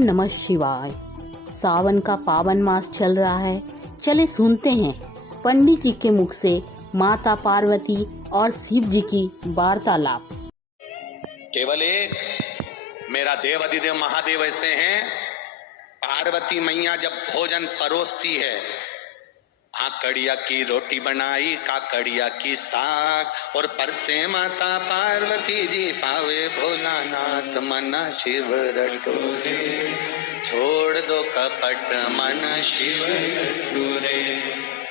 नमः शिवाय। सावन का पावन मास चल रहा है। चले सुनते हैं पंडित जी के मुख से माता पार्वती और शिव जी की वार्तालाप। केवल एक मेरा देव अधिदेव महादेव ऐसे हैं, पार्वती मैया जब भोजन परोसती है, काकड़िया की रोटी बनाई, काकड़िया की साग, और परसे माता पार्वती जी पावे भोलानाथ मना शिव रटोरे, छोड़ दो कपट मन शिव रटोरे।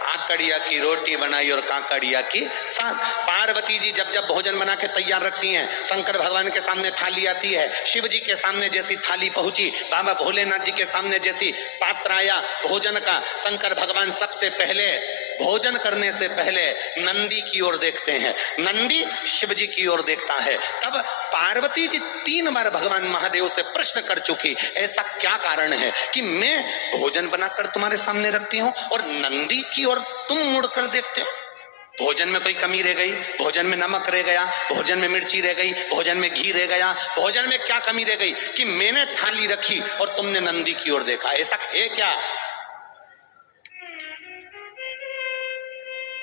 काकड़िया की रोटी बनाई और काकड़िया की साग। पार्वती जी जब जब भोजन बना के तैयार रखती हैं, शंकर भगवान के सामने थाली आती है, शिव जी के सामने जैसी थाली पहुंची, बाबा भोलेनाथ जी के सामने जैसी पात्र आया भोजन का, शंकर भगवान सबसे पहले भोजन करने से पहले नंदी की ओर देखते हैं। नंदी शिव जी की ओर देखता है। तब पार्वती जी 3 बार भगवान महादेव से प्रश्न कर चुकी, ऐसा क्या कारण है कि मैं भोजन बनाकर तुम्हारे सामने रखती हूँ और नंदी की ओर तुम मुड़कर देखते हो? भोजन में कोई कमी रह गई? भोजन में नमक रह गया, भोजन में मिर्ची रह गई, भोजन में घी रह गया, भोजन में क्या कमी रह गई कि मैंने थाली रखी और तुमने नंदी की ओर देखा? ऐसा है क्या?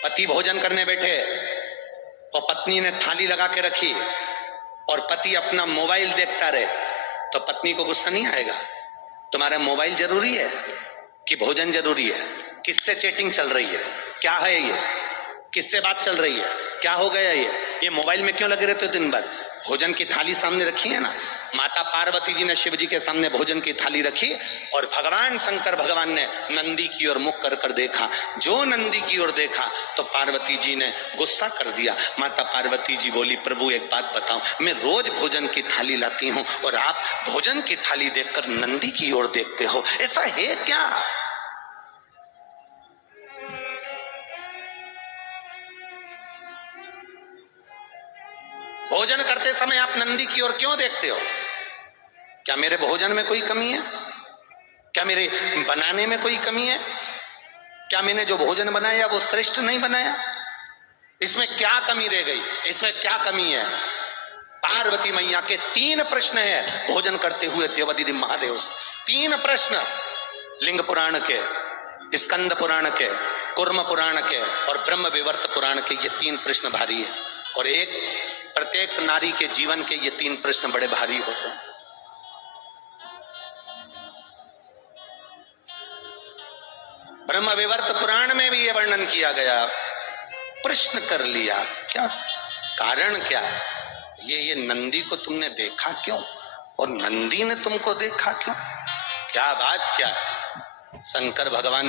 पति भोजन करने बैठे और पत्नी ने थाली लगा के रखी और पति अपना मोबाइल देखता रहे, तो पत्नी को गुस्सा नहीं आएगा? तुम्हारा मोबाइल जरूरी है कि भोजन जरूरी है? किससे चैटिंग चल रही है? क्या है ये? किससे बात चल रही है? क्या हो गया ये मोबाइल में क्यों लगे रहते हो दिन भर? भोजन की थाली सामने रखी है ना। माता पार्वती जी ने शिव जी के सामने भोजन की थाली रखी और भगवान शंकर भगवान ने नंदी की ओर मुख कर कर देखा। जो नंदी की ओर देखा तो पार्वती जी ने गुस्सा कर दिया। माता पार्वती जी बोली, प्रभु एक बात बताओ, मैं रोज भोजन की थाली लाती हूँ और आप भोजन की थाली देखकर नंदी की ओर देखते हो, ऐसा है क्या? भोजन करते समय आप नंदी की ओर क्यों देखते हो? क्या मेरे भोजन में कोई कमी है? क्या मेरे बनाने में कोई कमी है? क्या मैंने जो भोजन बनाया वो श्रेष्ठ नहीं बनाया? इसमें क्या कमी रह गई? इसमें क्या कमी है? पार्वती मैया के 3 प्रश्न है भोजन करते हुए देवाधिदेव महादेव से। 3 प्रश्न लिंग पुराण के, स्कंद पुराण के, कुर्म पुराण के और ब्रह्म विवर्त पुराण के, ये 3 प्रश्न भारी है। और एक प्रत्येक नारी के जीवन के ये 3 प्रश्न बड़े भारी होते हैं। ब्रह्म विवर्त पुराण में भी ये वर्णन किया गया। प्रश्न कर लिया, क्या कारण क्या है? ये नंदी को तुमने देखा क्यों और नंदी ने तुमको देखा क्यों? क्या बात क्या है? शंकर भगवान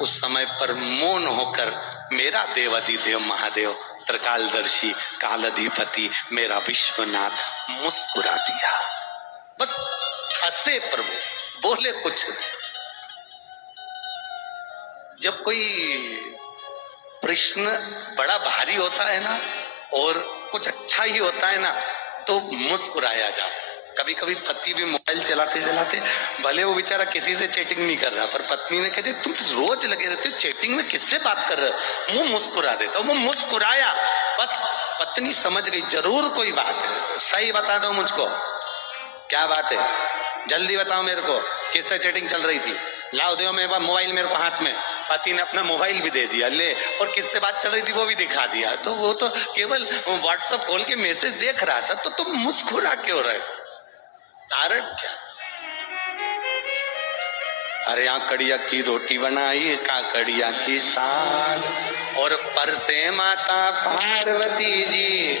उस समय पर मौन होकर, मेरा देवाधिदेव महादेव त्रिकालदर्शी कालाधिपति मेरा विश्वनाथ, मुस्कुरा दिया। बस हंसे प्रभु, बोले कुछ नहीं। जब कोई प्रश्न बड़ा भारी होता है ना और कुछ अच्छा ही होता है ना, तो मुस्कुराया जाता। कभी कभी पति भी मोबाइल चलाते चलाते, भले वो बेचारा किसी से चैटिंग नहीं कर रहा, पर पत्नी ने कहती तुम तो रोज लगे रहते हो चैटिंग में, किससे बात कर रहे हो? मुंह मुस्कुरा देता। वो मुस्कुराया, बस पत्नी समझ गई जरूर कोई बात है। सही बता दो मुझको, क्या बात है? जल्दी बताओ मेरे को, किससे चैटिंग चल रही थी? लाओ दो मेरे पास मोबाइल, मेरे को हाथ में। पति ने अपना मोबाइल भी दे दिया, ले, और किससे बात चल रही थी वो भी दिखा दिया। तो वो तो केवल व्हाट्सएप खोल के मैसेज देख रहा था, तो तुम मुस्कुरा क्यों रहे? कारण क्या? अरे काकड़िया की रोटी बनाई, काकड़िया की साग, और परसे माता पार्वती जी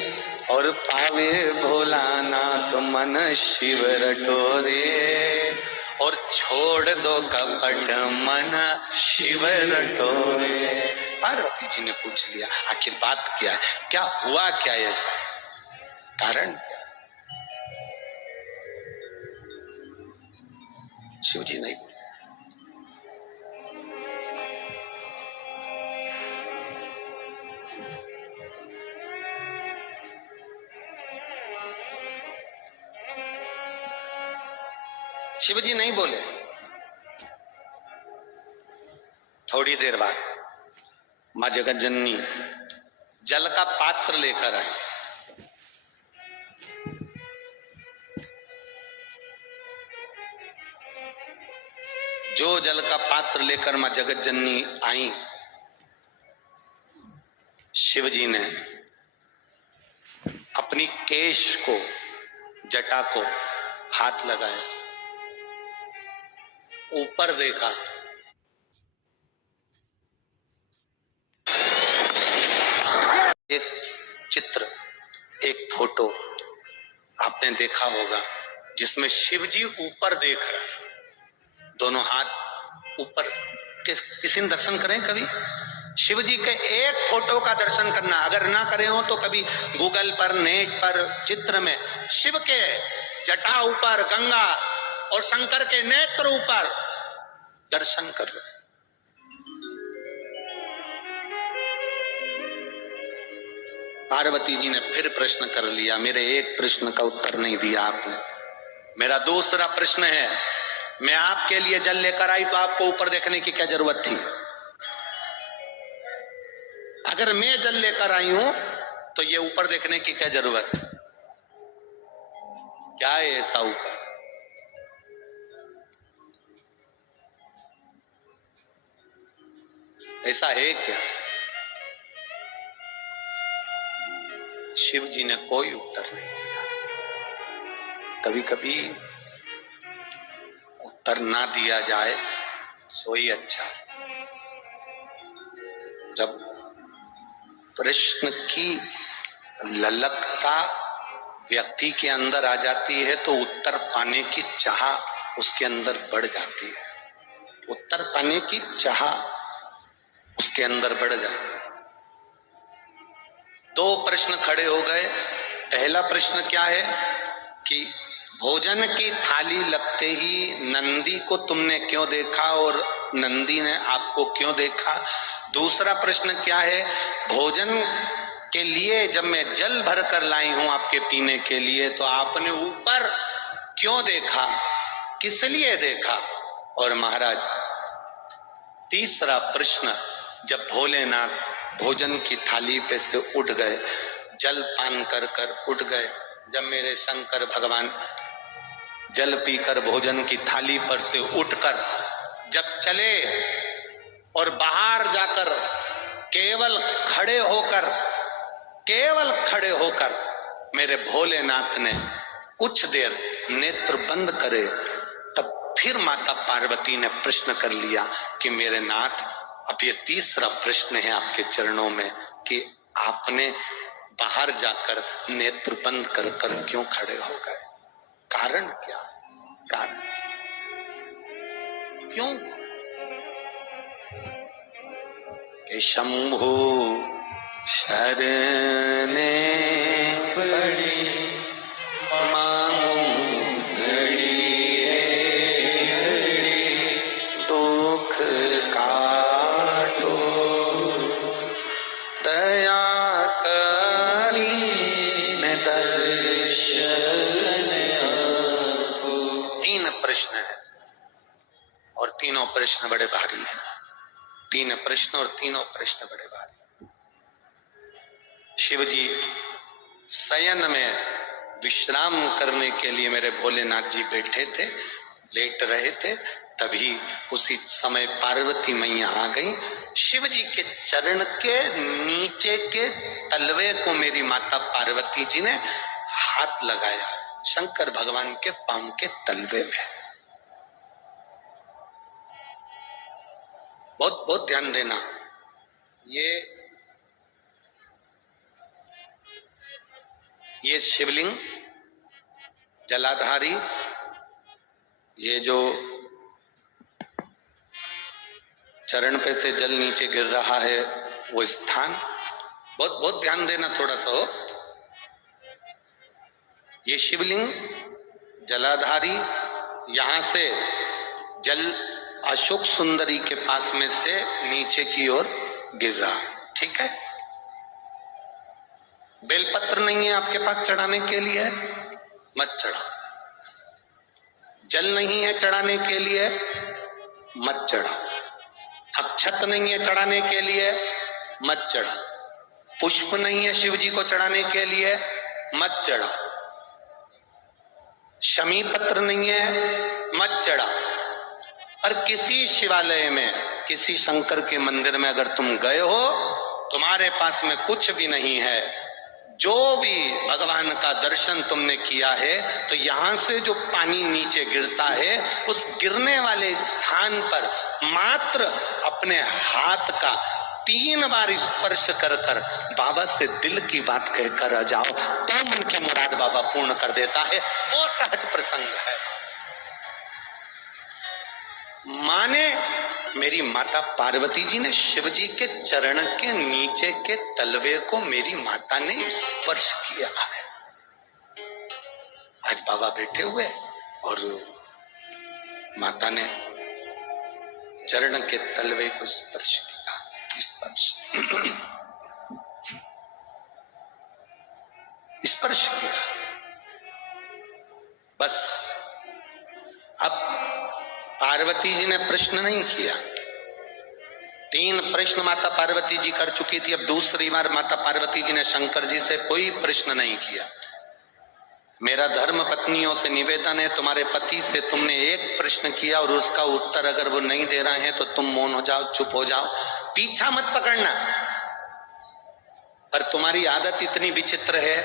और पावे भोलानाथ मन शिव रटोरे, और छोड़ दो कपट मन शिव रटोरे। पार्वती जी ने पूछ लिया, आखिर बात क्या है? क्या हुआ? क्या ऐसा कारण क्या? शिव जी नहीं बोले। शिव जी नहीं बोले। थोड़ी देर बाद मां जगत जननी जल का पात्र लेकर आई। जो जल का पात्र लेकर मां जगत जननी आई, शिव जी ने अपनी केश को, जटा को हाथ लगाया, ऊपर देखा, एक चित्र, एक फोटो आपने देखा होगा जिसमें शिव जी ऊपर देख रहे हैं, दोनों हाथ ऊपर। किसी ने दर्शन करें कभी? शिव जी के एक फोटो का दर्शन करना, अगर ना करे हो तो कभी गूगल पर, नेट पर, चित्र में शिव के जटा ऊपर गंगा और शंकर के नेत्र ऊपर दर्शन कर रहे। पार्वती जी ने फिर प्रश्न कर लिया, मेरे एक प्रश्न का उत्तर नहीं दिया आपने। मेरा दूसरा प्रश्न है, मैं आपके लिए जल लेकर आई तो आपको ऊपर देखने की क्या जरूरत थी? अगर मैं जल लेकर आई हूं तो ये ऊपर देखने की क्या जरूरत? क्या है ऐसा ऊपर? ऐसा है क्या? शिव जी ने कोई उत्तर नहीं दिया। कभी कभी उत्तर ना दिया जाए तो ही अच्छा। जब प्रश्न की ललकता व्यक्ति के अंदर आ जाती है तो उत्तर पाने की चाह उसके अंदर बढ़ जाती है। उत्तर पाने की चाह उसके अंदर बढ़ जाती है। दो प्रश्न खड़े हो गए। पहला प्रश्न क्या है कि भोजन की थाली लगते ही नंदी को तुमने क्यों देखा और नंदी ने आपको क्यों देखा? दूसरा प्रश्न क्या है, भोजन के लिए जब मैं जल भर कर लाई हूं आपके पीने के लिए तो आपने ऊपर क्यों देखा, किस लिए देखा? और महाराज तीसरा प्रश्न, जब भोलेनाथ भोजन की थाली पे से उठ गए, जल पान कर कर उठ गए, जब मेरे शंकर भगवान जल पीकर भोजन की थाली पर से उठकर जब चले और बाहर जाकर केवल खड़े होकर मेरे भोलेनाथ ने कुछ देर नेत्र बंद करे, तब फिर माता पार्वती ने प्रश्न कर लिया कि मेरे नाथ, अब ये तीसरा प्रश्न है आपके चरणों में कि आपने बाहर जाकर नेत्र बंद कर कर क्यों खड़े हो गए? कारण क्या? कारण क्यों? कि शंभु शरणे पड़ी मांगू घड़ी दुख काटो दया करी न दर्शन आपको। तीन प्रश्न है और तीनों प्रश्न बड़े भारी हैं। तीन प्रश्न और तीनों प्रश्न बड़े भारी। शिव जी शयन में विश्राम करने के लिए मेरे भोलेनाथ जी बैठे थे, लेट रहे थे, तभी उसी समय पार्वती मैया आ गई। शिव जी के चरण के नीचे के तलवे को मेरी माता पार्वती जी ने हाथ लगाया, शंकर भगवान के पांव के तलवे में। बहुत बहुत ध्यान देना, ये शिवलिंग जलाधारी, ये जो चरण पे से जल नीचे गिर रहा है वो स्थान, बहुत बहुत ध्यान देना थोड़ा सा हो। ये शिवलिंग जलाधारी, यहां से जल अशोक सुंदरी के पास में से नीचे की ओर गिर रहा है, ठीक है। बेलपत्र नहीं है आपके पास चढ़ाने के लिए, मत चढ़ाओ। जल नहीं है चढ़ाने के लिए, मत चढ़ाओ। अक्षत नहीं है चढ़ाने के लिए, मत चढ़ाओ। पुष्प नहीं है शिव जी को चढ़ाने के लिए, मत चढ़ाओ। शमी पत्र नहीं है, मत चढ़ाओ। और किसी शिवालय में, किसी शंकर के मंदिर में अगर तुम गए हो, तुम्हारे पास में कुछ भी नहीं है, जो भी भगवान का दर्शन तुमने किया है, तो यहां से जो पानी नीचे गिरता है, उस गिरने वाले स्थान पर मात्र अपने हाथ का 3 बार स्पर्श कर कर बाबा से दिल की बात कहकर आ जाओ, तो मन की मुराद बाबा पूर्ण कर देता है। वो सहज प्रसंग है। माने मेरी माता पार्वती जी ने शिव जी के चरण के नीचे के तलवे को मेरी माता ने स्पर्श किया है। आज बाबा बैठे हुए और माता ने चरण के तलवे को स्पर्श किया। स्पर्श किया। बस अब पार्वती जी ने प्रश्न नहीं किया। 3 प्रश्न माता पार्वती जी कर चुकी थी, अब दूसरी बार माता पार्वती जी ने शंकर जी से कोई प्रश्न नहीं किया। मेरा धर्म पत्नियों से निवेदन है, तुम्हारे पति से तुमने एक प्रश्न किया और उसका उत्तर अगर वो नहीं दे रहे हैं तो तुम मौन हो जाओ, चुप हो जाओ, पीछा मत पकड़ना। पर तुम्हारी आदत इतनी विचित्र है,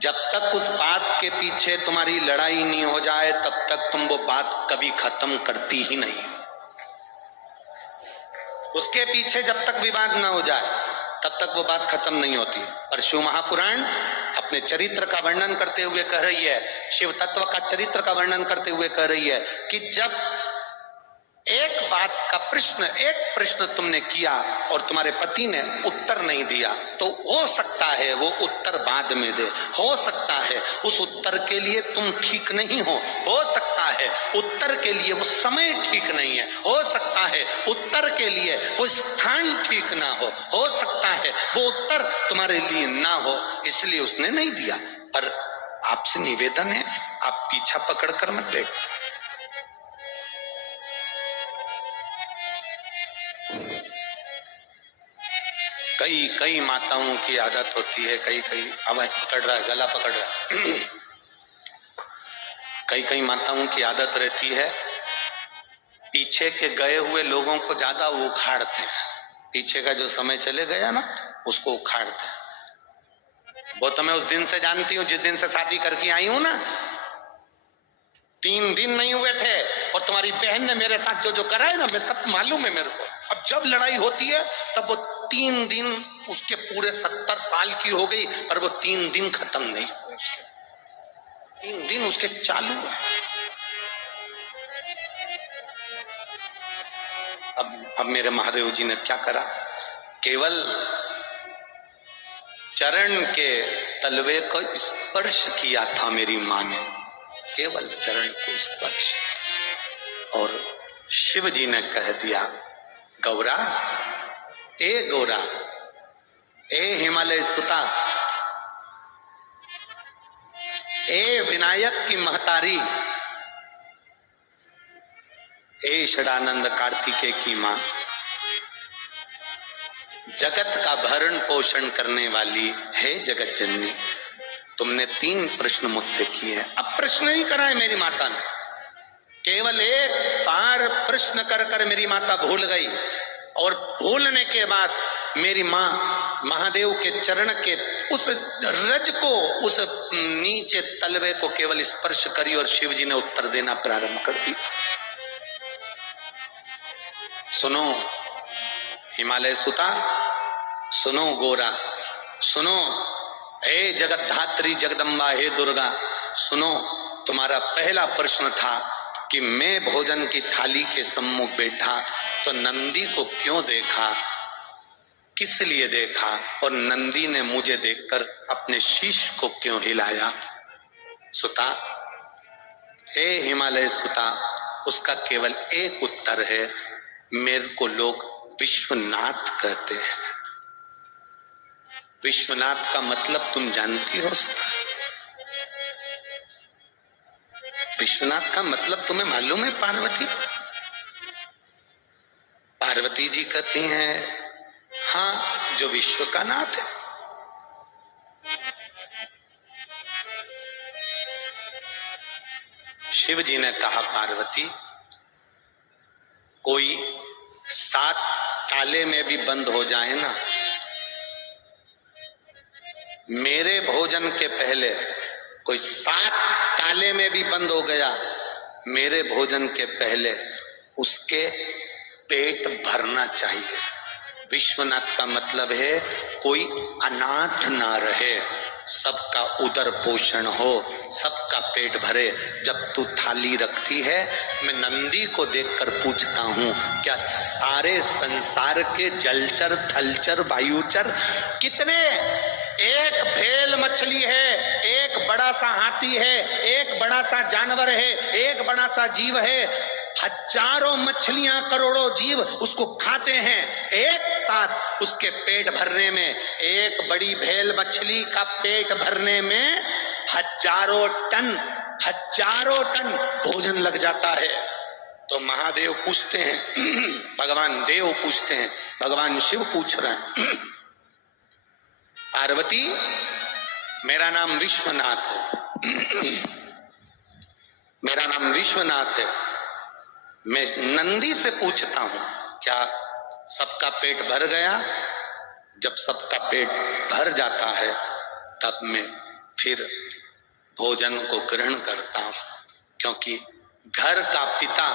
जब तक उस बात के पीछे तुम्हारी लड़ाई नहीं हो जाए तब तक तुम वो बात कभी खत्म करती ही नहीं। उसके पीछे जब तक विवाद ना हो जाए तब तक वो बात खत्म नहीं होती। पर शिव महापुराण अपने चरित्र का वर्णन करते हुए कह रही है, शिव तत्व का चरित्र का वर्णन करते हुए कह रही है कि जब एक बात का प्रश्न, एक प्रश्न तुमने किया और तुम्हारे पति ने उत्तर नहीं दिया, तो हो सकता है वो उत्तर बाद में दे, हो सकता है उस उत्तर के लिए तुम ठीक नहीं हो सकता है उत्तर के लिए वो समय ठीक नहीं है, हो सकता है उत्तर के लिए वो स्थान ठीक ना हो सकता है वो उत्तर तुम्हारे लिए ना हो, इसलिए उसने नहीं दिया। पर आपसे निवेदन है, आप पीछा पकड़कर मत बैठो। कई माताओं की आदत होती है, कई आवाज पकड़ रहा है, गला पकड़ रहा है। कई माताओं की आदत रहती है, पीछे के गए हुए लोगों को ज्यादा उखाड़ते हैं। पीछे का जो समय चले गया ना, उसको उखाड़ते हैं। वो तो मैं उस दिन से जानती हूँ, जिस दिन से शादी करके आई हूं ना, 3 दिन नहीं हुए थे और तुम्हारी बहन ने मेरे साथ जो करा है ना, मैं सब मालूम है मेरे को। अब जब लड़ाई होती है तब वो 3 दिन, उसके पूरे 70 साल की हो गई पर वो 3 दिन खत्म नहीं हुए, उसके 3 दिन उसके चालू है। अब मेरे महादेव जी ने क्या करा, केवल चरण के तलवे को स्पर्श किया था मेरी मां ने, केवल चरण को स्पर्श, और शिव जी ने कह दिया, गौरा, ए गौरा, ए हिमालय सुता, ए विनायक की महतारी, ए षडानंद कार्तिकेय की मां, जगत का भरण पोषण करने वाली है जगत जननी, तुमने 3 प्रश्न मुझसे किए हैं। अब प्रश्न ही करा है मेरी माता ने, केवल एक बार प्रश्न कर कर मेरी माता भूल गई, और भूलने के बाद मेरी मां महादेव के चरण के उस रज को, उस नीचे तलवे को केवल स्पर्श करी और शिव जी ने उत्तर देना प्रारंभ कर दिया। सुनो हिमालय सुता, सुनो गोरा, सुनो हे जगत धात्री जगदम्बा, हे दुर्गा, सुनो, तुम्हारा पहला प्रश्न था कि मैं भोजन की थाली के सम्मुख बैठा तो नंदी को क्यों देखा, किस लिए देखा, और नंदी ने मुझे देखकर अपने शीश को क्यों हिलाया। सुता, हे हिमालय सुता, उसका केवल एक उत्तर है, मेरे को लोग विश्वनाथ कहते हैं। विश्वनाथ का मतलब तुम जानती हो सुता? विश्वनाथ का मतलब तुम्हें मालूम है पार्वती? पार्वती जी कहती हैं, हाँ, जो विश्व का नाथ है। शिव जी ने कहा, पार्वती, कोई 7 ताले में भी बंद हो जाए ना, मेरे भोजन के पहले कोई 7 ताले में भी बंद हो गया, मेरे भोजन के पहले उसके पेट भरना चाहिए। विश्वनाथ का मतलब है कोई अनाथ ना रहे, सबका उदर पोषण हो, सबका पेट भरे। जब तू थाली रखती है, मैं नंदी को देखकर पूछता हूँ, क्या सारे संसार के जलचर थलचर वायुचर कितने, एक भेल मछली है, एक बड़ा सा हाथी है, एक बड़ा सा जानवर है, एक बड़ा सा जीव है, हजारों मछलियां करोड़ों जीव उसको खाते हैं, एक साथ उसके पेट भरने में, एक बड़ी भेल मछली का पेट भरने में हजारों टन भोजन लग जाता है। तो महादेव पूछते हैं, भगवान देव पूछते हैं, भगवान शिव पूछ रहे हैं, पार्वती मेरा नाम विश्वनाथ है, मेरा नाम विश्वनाथ है, मैं नंदी से पूछता हूं क्या सबका पेट भर गया? जब सबका पेट भर जाता है तब मैं फिर भोजन को ग्रहण करता हूं, क्योंकि घर का पिता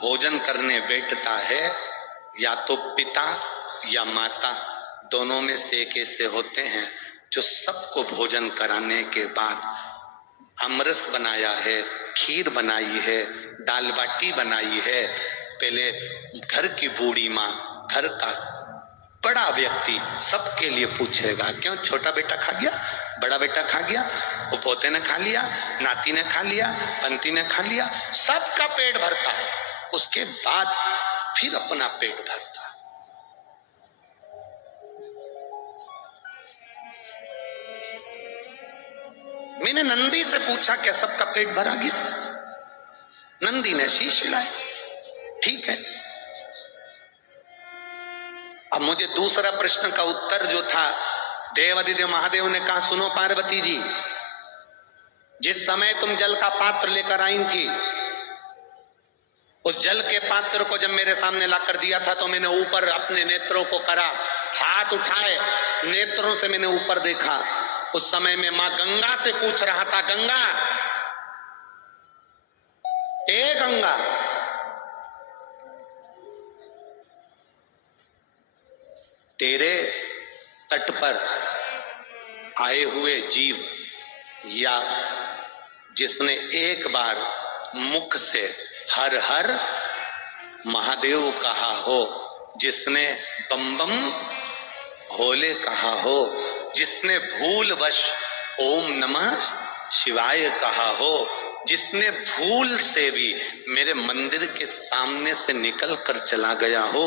भोजन करने बैठता है, या तो पिता या माता, दोनों में से एक ऐसे होते हैं जो सबको भोजन कराने के बाद अमरस बनाया है, खीर बनाई है, दाल बाटी बनाई है, पहले घर की बूढ़ी माँ, घर का बड़ा व्यक्ति सबके लिए पूछेगा, क्यों छोटा बेटा खा गया, बड़ा बेटा खा गया, वो पोते ने खा लिया, नाती ने खा लिया, पंती ने खा लिया, सबका पेट भरता है, उसके बाद फिर अपना पेट भरता है। मैंने नंदी से पूछा क्या सबका पेट भरा गया? नंदी ने शीश हिलाया, ठीक है। अब मुझे दूसरा प्रश्न का उत्तर जो था, देवादिदेव महादेव ने कहा, सुनो पार्वती जी, जिस समय तुम जल का पात्र लेकर आई थी, उस जल के पात्र को जब मेरे सामने लाकर दिया था तो मैंने ऊपर अपने नेत्रों को करा, हाथ उठाए, नेत्रों से मैंने ऊपर देखा। उस समय में मां गंगा से पूछ रहा था, गंगा, ए गंगा, तेरे तट पर आए हुए जीव या जिसने एक बार मुख से हर हर महादेव कहा हो, जिसने बम बम भोले कहा हो, जिसने भूलवश ओम नमः शिवाय कहा हो, जिसने भूल से भी मेरे मंदिर के सामने से निकल कर चला गया हो,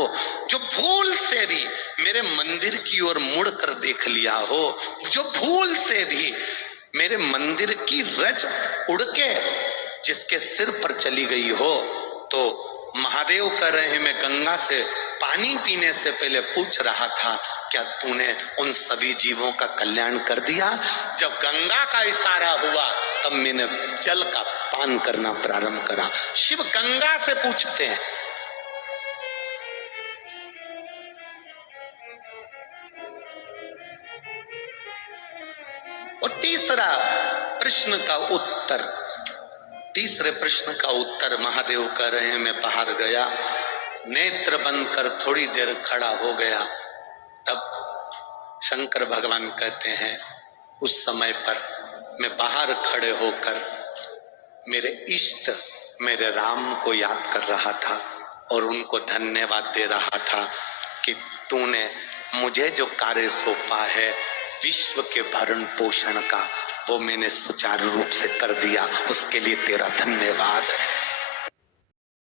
जो भूल से भी मेरे मंदिर की ओर मुड़ कर देख लिया हो, जो भूल से भी मेरे मंदिर की रज उड़ के जिसके सिर पर चली गई हो, तो महादेव कह रहे हैं, मैं गंगा से पानी पीने से पहले पूछ रहा था, क्या तूने उन सभी जीवों का कल्याण कर दिया? जब गंगा का इशारा हुआ तब मैंने जल का पान करना प्रारंभ करा। शिव गंगा से पूछते हैं। और तीसरा प्रश्न का उत्तर, तीसरे प्रश्न का उत्तर महादेव कह रहे हैं, मैं बाहर गया, नेत्र बंद कर थोड़ी देर खड़ा हो गया, तब शंकर भगवान कहते हैं, उस समय पर मैं बाहर खड़े होकर मेरे इष्ट मेरे राम को याद कर रहा था और उनको धन्यवाद दे रहा था कि तूने मुझे जो कार्य सौंपा है विश्व के भरण पोषण का, वो मैंने सुचारू रूप से कर दिया, उसके लिए तेरा धन्यवाद है।